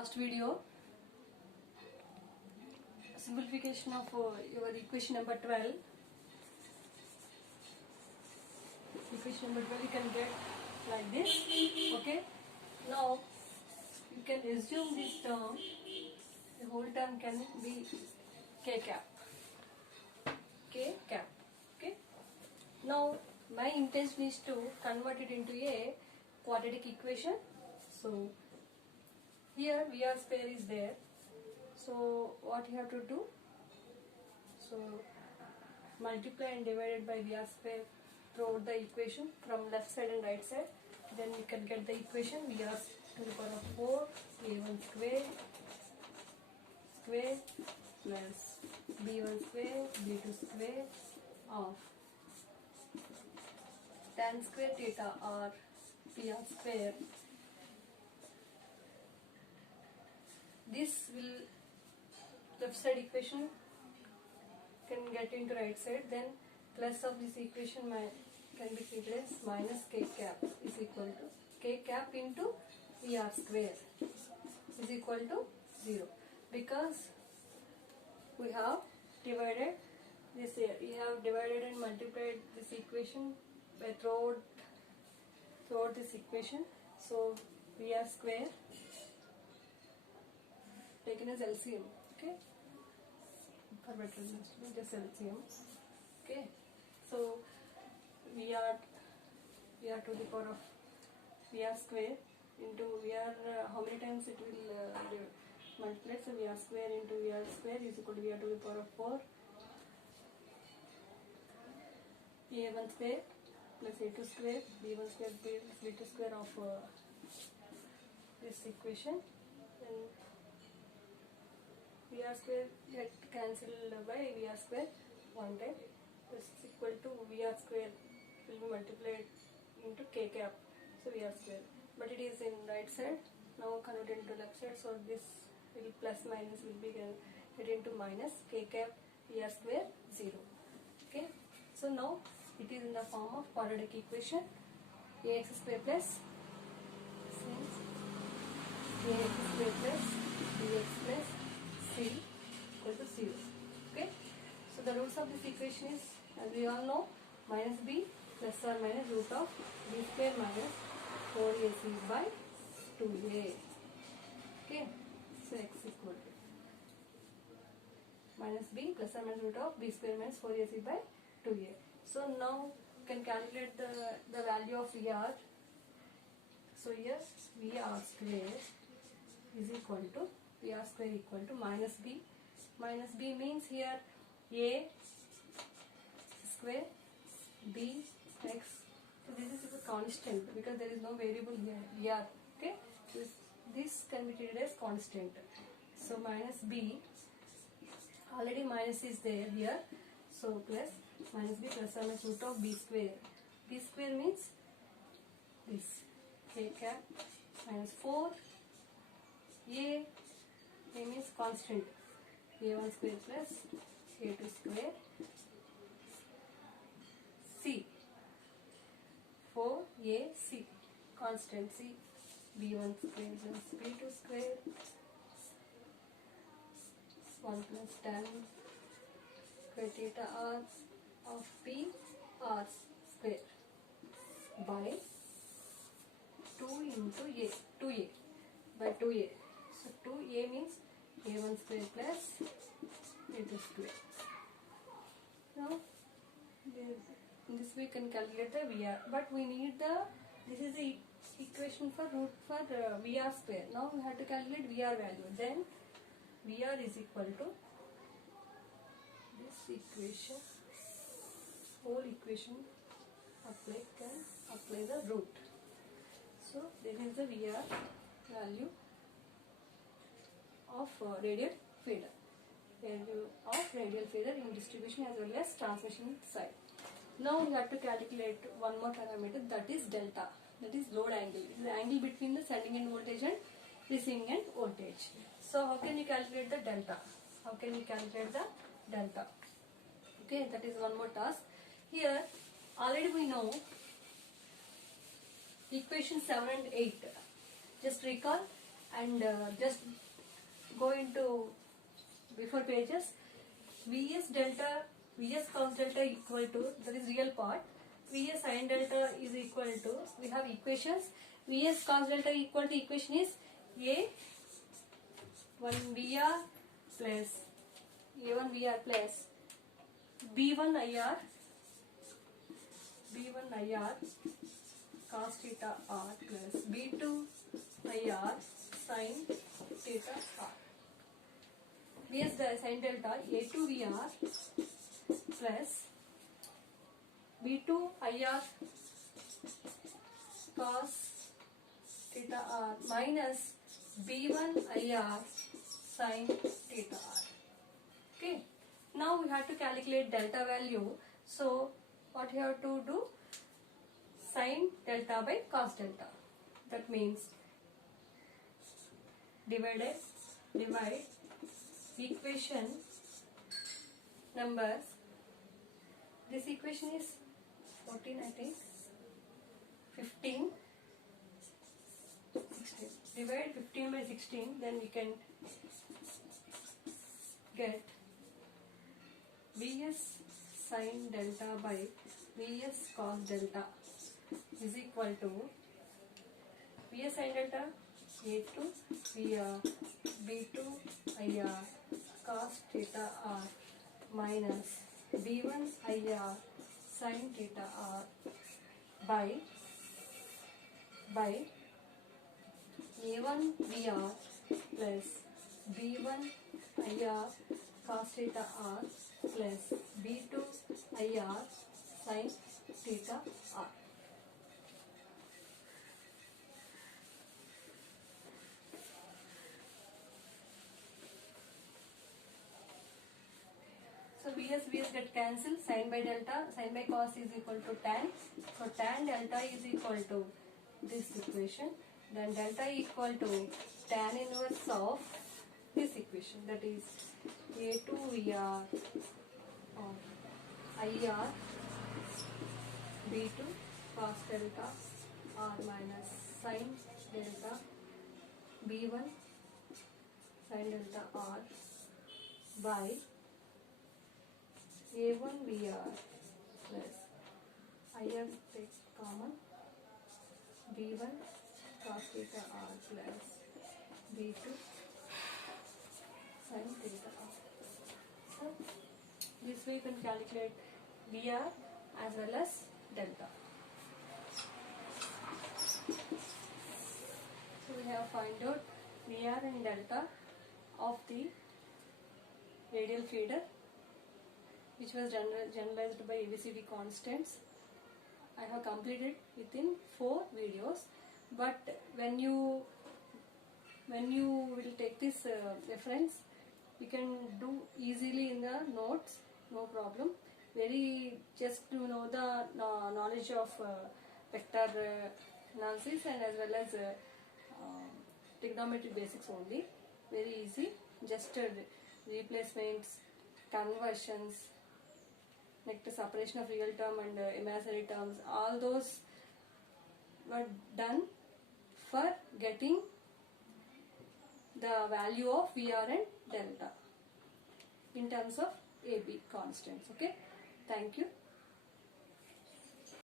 last video, simplification of your equation number 12. Equation number 12 you can get like this. Okay. Now you can assume this term. The whole term can be k cap. K cap. Okay. Now my intention is to convert it into a quadratic equation. So here VR square is there. So what you have to do? So multiply and divided by VR square throughout the equation from left side and right side. Then you can get the equation VR to the power of 4 a1 square plus b1 square b2 square of tan square theta or PR square. This will left side equation can get into right side, then plus of this equation can be treated as minus k cap is equal to k cap into VR square is equal to 0, because we have divided this here. We have divided and multiplied this equation by throughout this equation. So VR square taken as LCM. Okay, for better understanding, just LCM. Okay, so VR to the power of VR square into VR, how many times it will multiply? So VR square into VR square is equal to VR to the power of 4 a1 square plus a2 square b1 square plus b2 square of this equation. And VR square get cancelled by VR square one time. This is equal to VR square will be multiplied into k cap. So VR square, but it is in right side. Now convert it into left side. So this will plus minus will be get into minus k cap VR square 0. Okay. So now it is in the form of quadratic equation. Ax square plus ax square plus bx plus c equal to 0. Okay. So the roots of this equation is, as we all know, minus b plus or minus root of b square minus 4ac by 2a. Okay. So x equal to minus b plus or minus root of b square minus 4ac by 2a. So now you can calculate the value of VR. So here VR square is equal to VR square equal to minus b. Minus b means here a square b x. So this is a constant because there is no variable here VR. Okay, this can be treated as constant. So minus b, already minus is there here. So plus minus b plus or minus root of b square. B square means this k cap minus 4 a means constant a1 square plus a2 square c 4ac constant c b1 square plus b2 square 1 plus tan square theta r of p r square by 2 into a 2a by 2a. So 2a means a1 square plus a2 square. Now this we can calculate the VR, but we need this is the equation for root for VR square. Now we have to calculate VR value. Then VR is equal to this equation, whole equation can apply the root. So this is the VR value of radial feeder. Value of radial feeder in distribution as well as transmission side. Now we have to calculate one more parameter, that is delta. That is load angle. It is the angle between the sending end voltage and receiving end voltage. So how can you calculate the delta? How can you calculate the delta? Okay, that is one more task. Here already we know equation 7 and 8. Just recall and just go into before pages. Vs delta, Vs cos delta equal to, that is real part, Vs sin delta is equal to, we have equations. Vs cos delta equal to, equation is A 1 Vr plus A1 Vr plus B1 IR cos theta r plus B2 IR sin theta r. Vs the sin delta A2 Vr plus B2 IR cos theta r minus B1 IR sin theta r. Okay. Now we have to calculate delta value. So what you have to do? Sin delta by cos delta. That means divide equation numbers. This equation is 14, I think. 15, 16. Divide 15 by 16, then we can get Vs sin delta by Vs cos delta is equal to Vs sin delta A2 Vr B2 IR cos theta r minus B1 IR sin theta r by A1 Vr plus B1 IR cos theta r plus B2 IR sin theta r. So Vs get cancelled, sin by delta, sin by cos is equal to tan. So tan delta is equal to this equation. Then delta equal to tan inverse of this equation, that is A2 Vr IR B2 cos delta r minus sin delta B1 sin delta r by A1 Vr plus IR take common B1 cos theta r plus B2 sin theta r. So this way you can calculate Vr as well as delta. So we have find out Vr and delta of the radial feeder, which was generalized by ABCD constants. I have completed within 4 videos, but when you will take this reference, you can do easily in the notes, no problem. Very just to know the knowledge of vector analysis and as well as trigonometry basics only. Very easy. Just replacements, conversions, like the separation of real term and imaginary terms, all those were done for getting the value of Vr and delta in terms of AB constants. Okay, thank you.